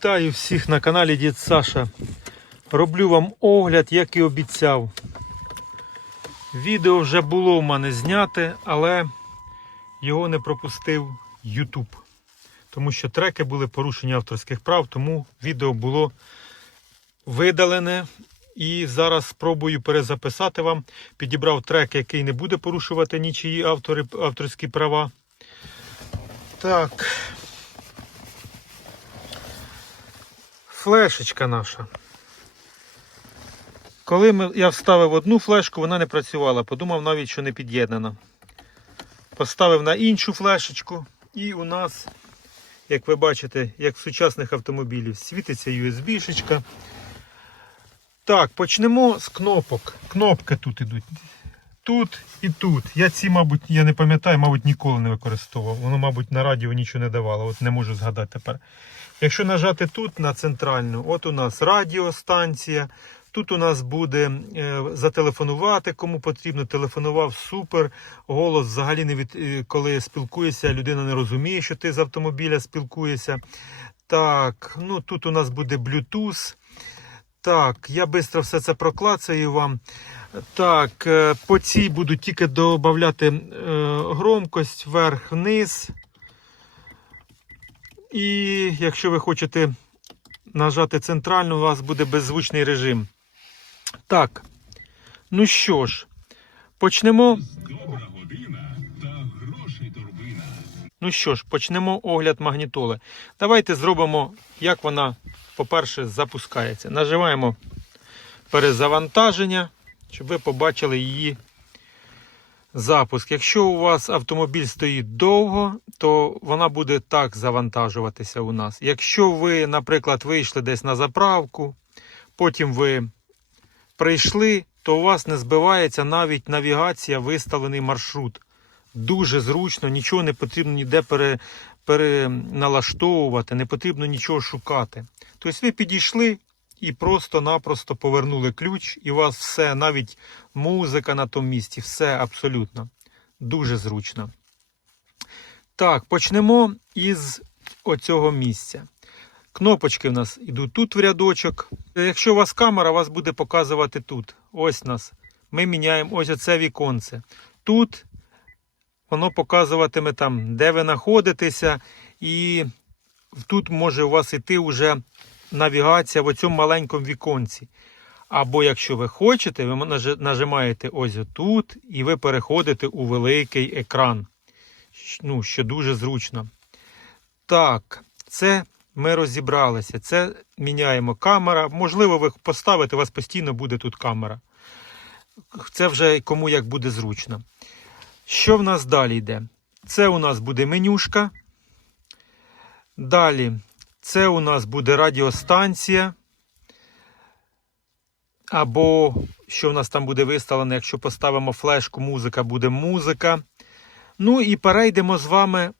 Вітаю всіх на каналі Дід Саша. Роблю вам огляд, як і обіцяв. Відео вже було в мене зняте, але його не пропустив YouTube. Тому що треки були порушені авторських прав, тому відео було видалене. І зараз спробую перезаписати вам. Підібрав трек, який не буде порушувати нічиї автори, авторські права. Так. Флешечка наша. Коли ми, я вставив одну флешку, вона не працювала. Подумав навіть, що не під'єднана. Поставив на іншу флешечку, і у нас, як ви бачите, як в сучасних автомобілів, світиться USB-шечка. Так, почнемо з кнопок. Кнопки тут ідуть. Тут і тут. Я ці, мабуть, я не пам'ятаю, мабуть, ніколи не використовував. Воно, мабуть, на радіо нічого не давало. От не можу згадати тепер. Якщо нажати тут на центральну, от у нас радіостанція. Тут у нас буде е, зателефонувати, кому потрібно. Телефонував супер. Голос взагалі не від е, коли спілкуєшся, людина не розуміє, що ти з автомобіля спілкуєшся. Так, ну тут у нас буде Bluetooth. Так, я швидко все це проклацаю вам. Так, е, по цій буду тільки додати е, громкость вверх-вниз. І якщо ви хочете нажати центральну, у вас буде беззвучний режим. Так, ну що ж, почнемо. Добра година та грошей торбина. Ну що ж, почнемо огляд магнітоли. Давайте зробимо, як вона, по-перше, запускається. Нажимаємо перезавантаження, щоб ви побачили її запуск. Якщо у вас автомобіль стоїть довго, то вона буде так завантажуватися у нас. Якщо ви, наприклад, вийшли десь на заправку, потім ви прийшли, то у вас не збивається навіть навігація, виставлений маршрут. Дуже зручно, нічого не потрібно ніде пере, переналаштовувати, не потрібно нічого шукати. Тобто ви підійшли і просто-напросто повернули ключ, і у вас все, навіть музика на тому місці, все абсолютно. Дуже зручно. Так, почнемо із оцього місця. Кнопочки в нас йдуть тут в рядочок. Якщо у вас камера, вас буде показувати тут. Ось нас. Ми міняємо ось оце віконце. Тут воно показуватиме там, де ви знаходитеся, і тут може у вас іти вже навігація в цьому маленькому віконці. Або якщо ви хочете, ви нажимаєте ось тут, і ви переходите у великий екран. Ну, що дуже зручно. Так, це ми розібралися. Це міняємо камера. Можливо, ви поставите, у вас постійно буде тут камера. Це вже кому як буде зручно. Що в нас далі йде? Це у нас буде менюшка. Далі, це у нас буде радіостанція. Або що в нас там буде виставлено, якщо поставимо флешку, музика буде музика. Ну і перейдемо з вами.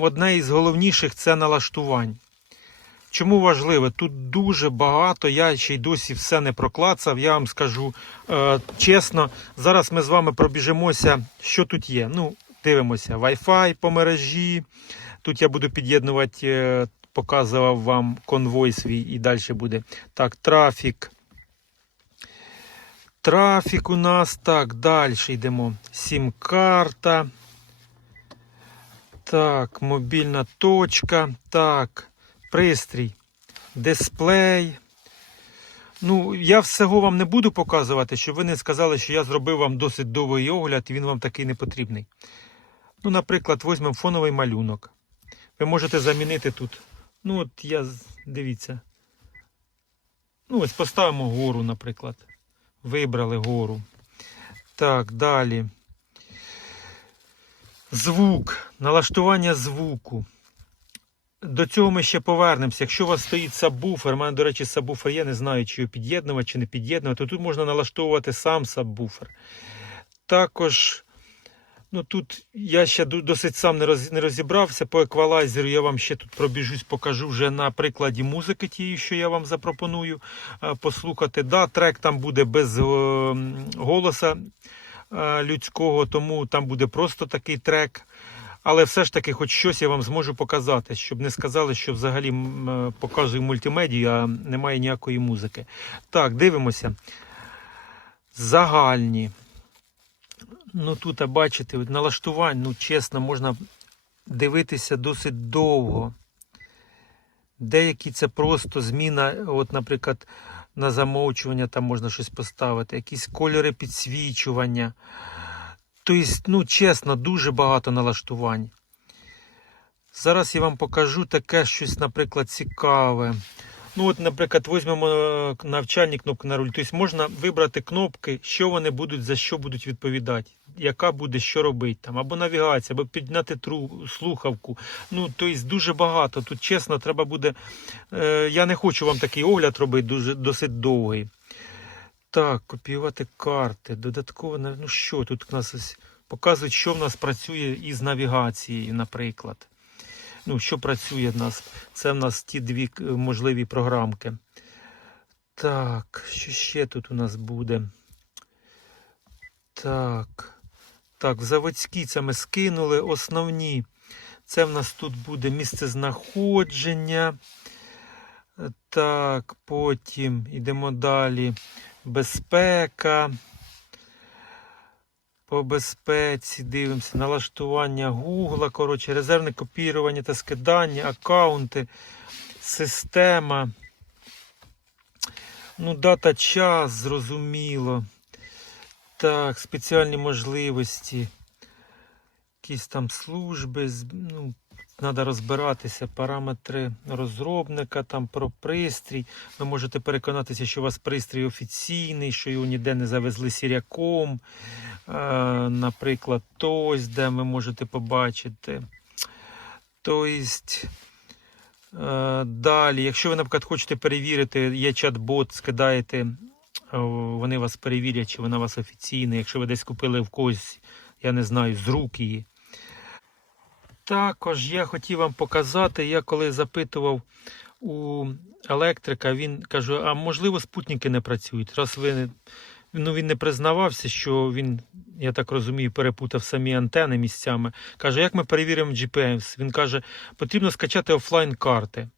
Одне із головніших це налаштувань. Чому важливо? Тут дуже багато, я ще й досі все не проклацав. Я вам скажу е, чесно. Зараз ми з вами пробіжимося, що тут є. Ну, дивимося, Wi-Fi по мережі. Тут я буду під'єднувати, е, показував вам конвой свій і далі буде. Так, трафік. Трафік у нас. Так, далі йдемо. Сім-карта. Так, мобільна точка. Так, пристрій, дисплей. Ну, я всього вам не буду показувати, щоб ви не сказали, що я зробив вам досить довгий огляд і він вам такий не потрібний. Ну, наприклад, візьмемо фоновий малюнок. Ви можете замінити тут. Ну, от я, дивіться. Ну, ось поставимо гору, наприклад. Вибрали гору. Так, далі. Звук, налаштування звуку. До цього ми ще повернемося. Якщо у вас стоїть сабвуфер, у мене, до речі, сабвуфер, я не знаю, чи його під'єднувати, чи не під'єднувати, то тут можна налаштовувати сам сабвуфер. Також, ну тут я ще досить сам не, розібрався по еквалайзеру. Я вам ще тут пробіжусь, покажу вже на прикладі музики, тієї, що я вам запропоную е, послухати. Да, трек там буде без голоса е, людського, тому там буде просто такий трек. Але все ж таки, хоч щось я вам зможу показати, щоб не сказали, що взагалі е, показую мультимедію, а немає ніякої музики. Так, дивимося. Загальні. Ну тут, бачите, налаштувань, ну чесно, можна дивитися досить довго. Деякі це просто зміна, от, наприклад, на замовчування там можна щось поставити, якісь кольори підсвічування. Тобто, ну, чесно, дуже багато налаштувань. Зараз я вам покажу таке щось, наприклад, цікаве. Ну, от, наприклад, візьмемо е, навчальні кнопки на руль. Тобто можна вибрати кнопки, що вони будуть, за що будуть відповідати, яка буде що робити, там, або навігація, або підняти тру, слухавку. Ну, тобто дуже багато. Тут чесно, треба буде. Е, я не хочу вам такий огляд робити, дуже досить довгий. Так, копіювати карти. Додатково, ну що тут у нас ось показують, що в нас працює із навігацією, наприклад. Ну, що працює в нас? Це в нас ті дві е, можливі програмки. Так, що ще тут у нас буде? Так. Так, заводські це ми скинули. Основні. Це в нас тут буде місце знаходження. Е, Так, потім йдемо далі. Безпека. По безпеці дивимося. Налаштування Гугла, коротше, резервне копірування та скидання, аккаунти, система. Ну, дата час, зрозуміло. Так, спеціальні можливості. Якісь там служби. Ну, треба розбиратися. Параметри розробника, там про пристрій. Ви можете переконатися, що у вас пристрій офіційний, що його ніде не завезли сіряком. Е, Наприклад, тось, де ви можете побачити. Тобто, далі, якщо ви, наприклад, хочете перевірити, є чат-бот, скидаєте, е, вони вас перевірять, чи вона у вас офіційна. Якщо ви десь купили в когось, я не знаю, з рук її. Також я хотів вам показати, я коли запитував у електрика, він каже, а можливо спутники не працюють. Раз ви ну, він не признавався, що він, я так розумію, перепутав самі антени місцями. Каже, як ми перевіримо GPS? Він каже, потрібно скачати офлайн карти,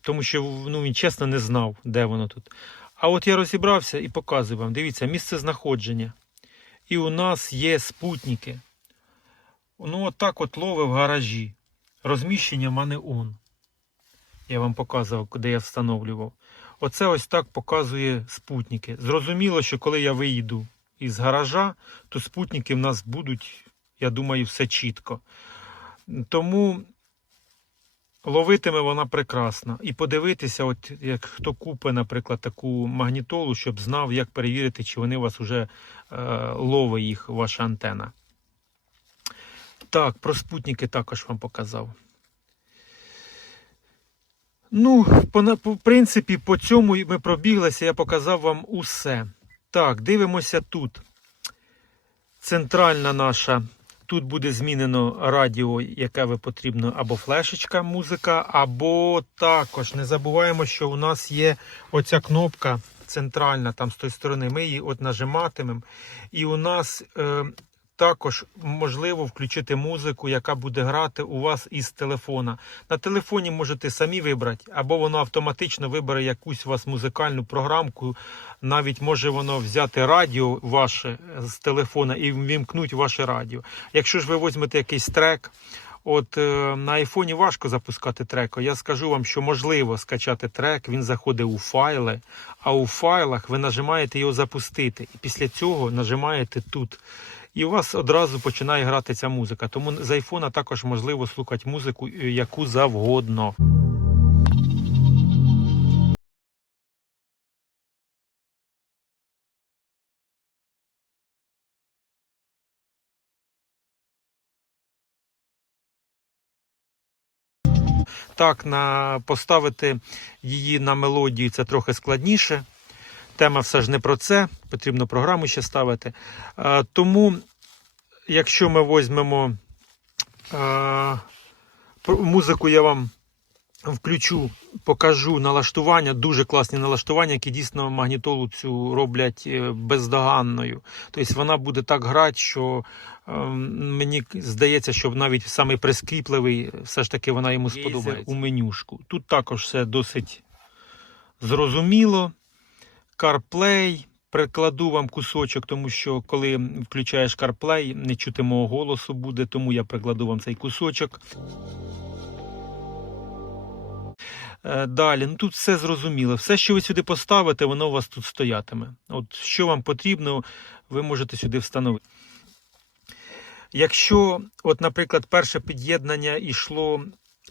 тому що ну, він чесно не знав, де воно тут. А от я розібрався і показую вам. Дивіться, місце знаходження. І у нас є спутники. Ну, от так от лови в гаражі. Розміщення в мене он. Я вам показував, де я встановлював. Оце ось так показує спутники. Зрозуміло, що коли я виїду із гаража, то спутники в нас будуть, я думаю, все чітко. Тому ловитиме вона прекрасно. І подивитися, от як хто купить, наприклад, таку магнітолу, щоб знав, як перевірити, чи вони у вас вже е, ловить їх, ваша антена. Так, про спутники також вам показав. Ну, в принципі, по цьому ми пробіглися, я показав вам усе. Так, дивимося тут. Центральна наша. Тут буде змінено радіо, яке ви потрібно, або флешечка, музика, або також не забуваємо, що у нас є оця кнопка центральна, там з тої сторони. Ми її от нажиматимемо. І у нас е, також можливо включити музику, яка буде грати у вас із телефона. На телефоні можете самі вибрати, або воно автоматично вибере якусь у вас музикальну програмку. Навіть може воно взяти радіо ваше з телефона і ввімкнути ваше радіо. Якщо ж ви візьмете якийсь трек, От е, на айфоні важко запускати трек. Я скажу вам, що можливо скачати трек. Він заходить у файли, а у файлах ви нажимаєте його запустити. І після цього нажимаєте тут. І у вас одразу починає грати ця музика. Тому з айфона також можливо слухати музику, е, яку завгодно. Так, на поставити її на мелодію це трохи складніше. Тема все ж не про це, потрібно програму ще ставити. А, тому, якщо ми візьмемо а, музику, я вам включу, покажу налаштування, дуже класні налаштування, які дійсно магнітолу цю роблять е, бездоганною. Тобто вона буде так грати, що мені здається, що навіть самий прискіпливий, все ж таки вона йому сподобається. У менюшку. Тут також все досить зрозуміло. CarPlay. Прикладу вам кусочок, тому що коли включаєш CarPlay, не чути мого голосу буде, тому я прикладу вам цей кусочок. Е, Далі, ну тут все зрозуміло. Все, що ви сюди поставите, воно у вас тут стоятиме. От що вам потрібно, ви можете сюди встановити. Якщо, от, наприклад, перше під'єднання йшло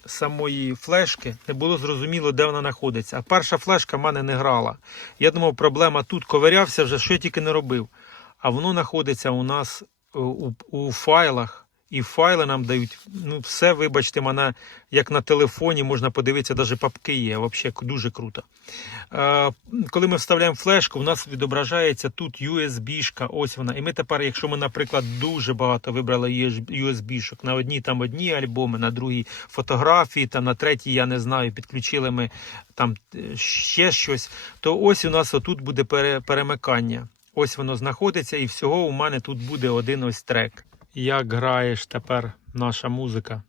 самої флешки, не було зрозуміло, де вона знаходиться. А перша флешка в мене не грала. Я думав, проблема тут ковирявся вже, що я тільки не робив. А воно знаходиться у нас е, у, у файлах. І файли нам дають, ну все, вибачте, мене як на телефоні, можна подивитися, навіть папки є. Взагалі дуже круто. Е, коли ми вставляємо флешку, у нас відображається тут USB-шка, ось вона. І ми тепер, якщо ми, наприклад, дуже багато вибрали USB-шок, на одній там одні альбоми, на другій фотографії, там на третій, я не знаю, підключили ми там е, ще щось, то ось у нас отут буде пере, перемикання. Ось воно знаходиться, і всього у мене тут буде один ось трек. Як граєш тепер наша музика?